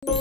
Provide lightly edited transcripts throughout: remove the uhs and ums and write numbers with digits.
Selamat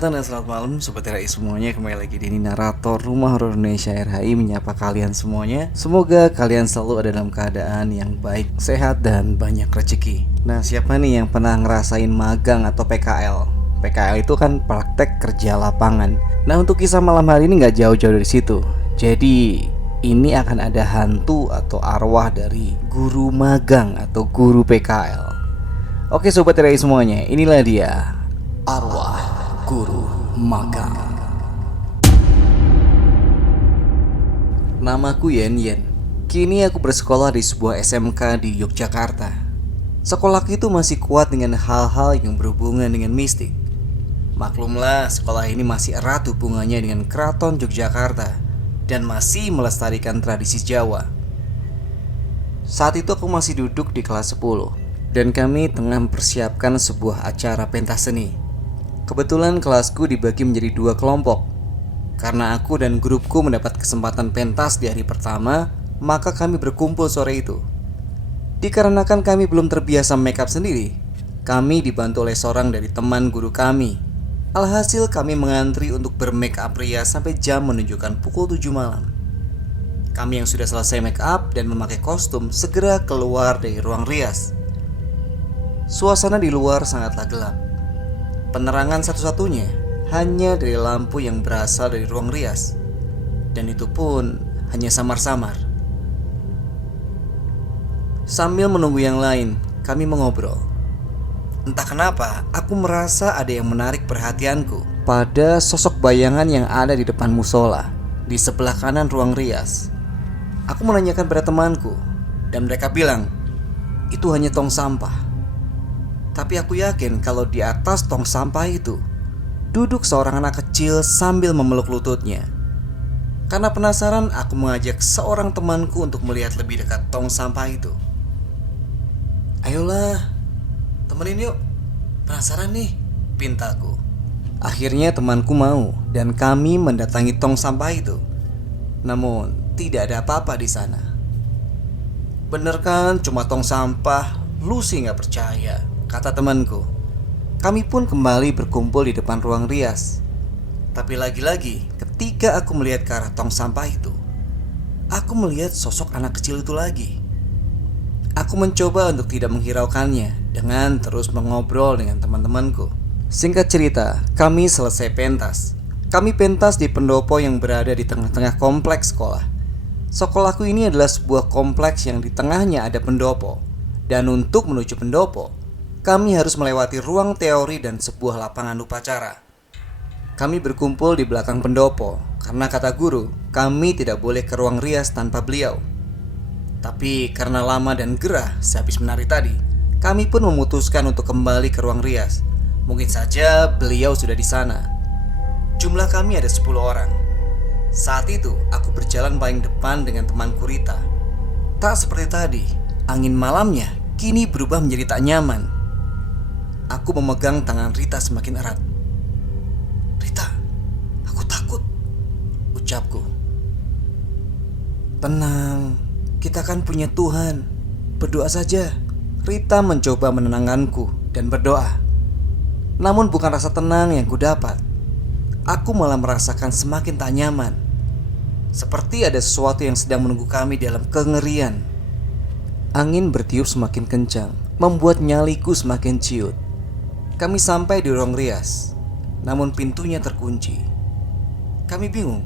datang dan selamat malam Sobat RHI semuanya. Kembali lagi di Narator Rumah Horor Indonesia RHI menyapa kalian semuanya. Semoga kalian selalu ada dalam keadaan yang baik, sehat, dan banyak rezeki. Nah, siapa nih yang pernah ngerasain magang atau PKL? PKL itu kan praktek kerja lapangan. Nah, untuk kisah malam hari ini gak jauh-jauh dari situ. Jadi ini akan ada hantu atau arwah dari guru magang atau guru PKL. Oke Sobat RHI semuanya, inilah dia arwah guru magang. Namaku Yen. Kini aku bersekolah di sebuah SMK di Yogyakarta. Sekolahku itu masih kuat dengan hal-hal yang berhubungan dengan mistik. Maklumlah, sekolah ini masih erat hubungannya dengan Keraton Yogyakarta dan masih melestarikan tradisi Jawa. Saat itu aku masih duduk di kelas 10 dan kami tengah mempersiapkan sebuah acara pentas seni. Kebetulan kelasku dibagi menjadi 2 kelompok. Karena aku dan grupku mendapat kesempatan pentas di hari pertama, maka kami berkumpul sore itu. Dikarenakan kami belum terbiasa make up sendiri, kami dibantu oleh seorang dari teman guru kami. Alhasil kami mengantri untuk bermake up rias sampai jam menunjukkan pukul 7 malam. Kami yang sudah selesai make up dan memakai kostum segera keluar dari ruang rias. Suasana di luar sangatlah gelap. Penerangan satu-satunya hanya dari lampu yang berasal dari ruang rias, dan itu pun hanya samar-samar. Sambil menunggu yang lain, kami mengobrol. Entah kenapa, aku merasa ada yang menarik perhatianku pada sosok bayangan yang ada di depan musola, di sebelah kanan ruang rias. Aku menanyakan pada temanku, dan mereka bilang, itu hanya tong sampah. Tapi aku yakin kalau di atas tong sampah itu duduk seorang anak kecil sambil memeluk lututnya. Karena penasaran, aku mengajak seorang temanku untuk melihat lebih dekat tong sampah itu. Ayolah, temenin yuk, penasaran nih, pintaku. Akhirnya temanku mau dan kami mendatangi tong sampah itu. Namun tidak ada apa-apa di sana. Bener kan, cuma tong sampah? Lu sih gak percaya, kata temanku. Kami pun kembali berkumpul di depan ruang rias. Tapi lagi-lagi ketika aku melihat ke arah tong sampah itu, aku melihat sosok anak kecil itu lagi. Aku mencoba untuk tidak menghiraukannya dengan terus mengobrol dengan teman-temanku. Singkat cerita, kami selesai pentas. Kami pentas di pendopo yang berada di tengah-tengah kompleks sekolah. Sekolahku ini adalah sebuah kompleks yang di tengahnya ada pendopo. Dan untuk menuju pendopo, kami harus melewati ruang teori dan sebuah lapangan upacara. Kami berkumpul di belakang pendopo karena kata guru, kami tidak boleh ke ruang rias tanpa beliau. Tapi karena lama dan gerah sehabis menari tadi, kami pun memutuskan untuk kembali ke ruang rias. Mungkin saja beliau sudah di sana. Jumlah kami ada 10 orang. Saat itu aku berjalan paling depan dengan temanku Rita. Tak seperti tadi, angin malamnya kini berubah menjadi tak nyaman. Aku memegang tangan Rita semakin erat. Rita, aku takut, ucapku. Tenang, kita kan punya Tuhan. Berdoa saja. Rita mencoba menenangkanku dan berdoa. Namun bukan rasa tenang yang kudapat. Aku malah merasakan semakin tak nyaman. Seperti ada sesuatu yang sedang menunggu kami dalam kengerian. Angin bertiup semakin kencang, membuat nyaliku semakin ciut. Kami sampai di ruang rias, namun pintunya terkunci. Kami bingung,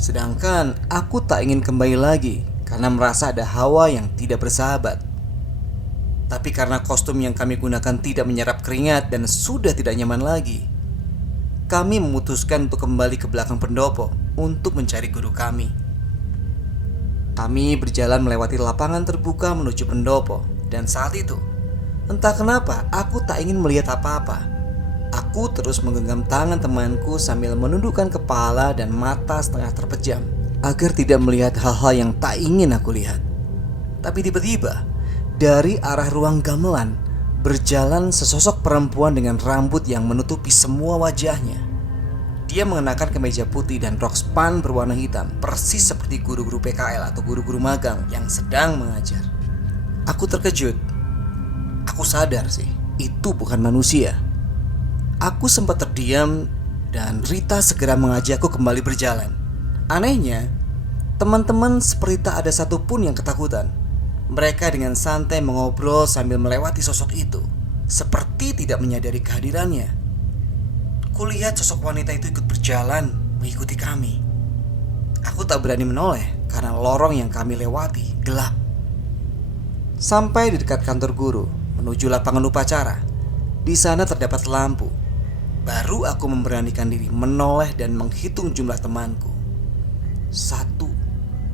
sedangkan aku tak ingin kembali lagi karena merasa ada hawa yang tidak bersahabat. Tapi karena kostum yang kami gunakan tidak menyerap keringat dan sudah tidak nyaman lagi, kami memutuskan untuk kembali ke belakang pendopo untuk mencari guru kami. Kami berjalan melewati lapangan terbuka menuju pendopo. Dan saat itu, entah kenapa aku tak ingin melihat apa-apa. Aku terus menggenggam tangan temanku sambil menundukkan kepala dan mata setengah terpejam agar tidak melihat hal-hal yang tak ingin aku lihat. Tapi tiba-tiba dari arah ruang gamelan berjalan sesosok perempuan dengan rambut yang menutupi semua wajahnya. Dia mengenakan kemeja putih dan rok span berwarna hitam, persis seperti guru-guru PKL atau guru-guru magang yang sedang mengajar. Aku terkejut. Aku sadar sih, itu bukan manusia. Aku sempat terdiam dan Rita segera mengajakku kembali berjalan. Anehnya, teman-teman seperti tak ada satupun yang ketakutan. Mereka dengan santai mengobrol sambil melewati sosok itu, seperti tidak menyadari kehadirannya. Kulihat sosok wanita itu ikut berjalan mengikuti kami. Aku tak berani menoleh karena lorong yang kami lewati gelap. Sampai di dekat kantor guru, menuju lapangan upacara. Di sana terdapat lampu. Baru aku memberanikan diri menoleh dan menghitung jumlah temanku. 1,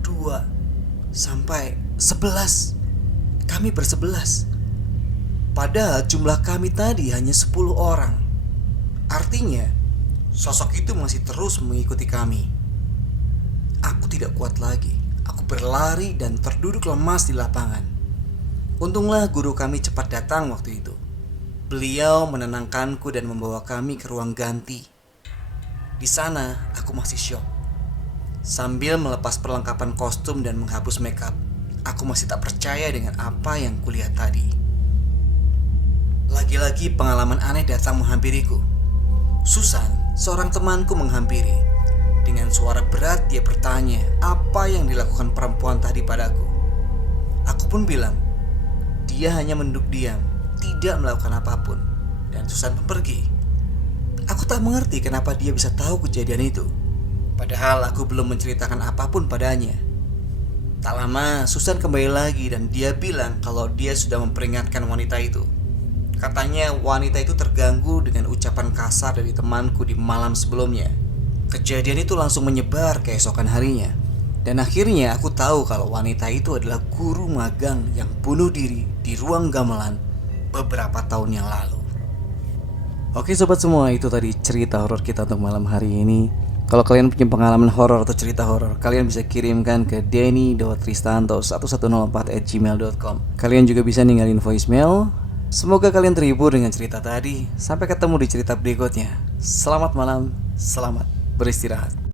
2, sampai 11. Kami bersebelas. Padahal jumlah kami tadi hanya 10 orang. Artinya sosok itu masih terus mengikuti kami. Aku tidak kuat lagi. Aku berlari dan terduduk lemas di lapangan. Untunglah guru kami cepat datang waktu itu. Beliau menenangkanku dan membawa kami ke ruang ganti. Di sana aku masih syok. Sambil melepas perlengkapan kostum dan menghapus makeup, aku masih tak percaya dengan apa yang kulihat tadi. Lagi-lagi pengalaman aneh datang menghampiriku. Susan, seorang temanku, menghampiri. Dengan suara berat dia bertanya apa yang dilakukan perempuan tadi padaku. Aku pun bilang, dia hanya menduduk diam, tidak melakukan apapun. Dan Susan pun pergi. Aku tak mengerti kenapa dia bisa tahu kejadian itu. Padahal aku belum menceritakan apapun padanya. Tak lama Susan kembali lagi dan dia bilang kalau dia sudah memperingatkan wanita itu. Katanya wanita itu terganggu dengan ucapan kasar dari temanku di malam sebelumnya. Kejadian itu langsung menyebar keesokan harinya. Dan akhirnya aku tahu kalau wanita itu adalah guru magang yang bunuh diri di ruang gamelan beberapa tahun yang lalu. Oke sobat semua, itu tadi cerita horor kita untuk malam hari ini. Kalau kalian punya pengalaman horor atau cerita horor, kalian bisa kirimkan ke denny.tristanto1104@gmail.com. Kalian juga bisa ninggalin voicemail. Semoga kalian terhibur dengan cerita tadi. Sampai ketemu di cerita berikutnya. Selamat malam, selamat beristirahat.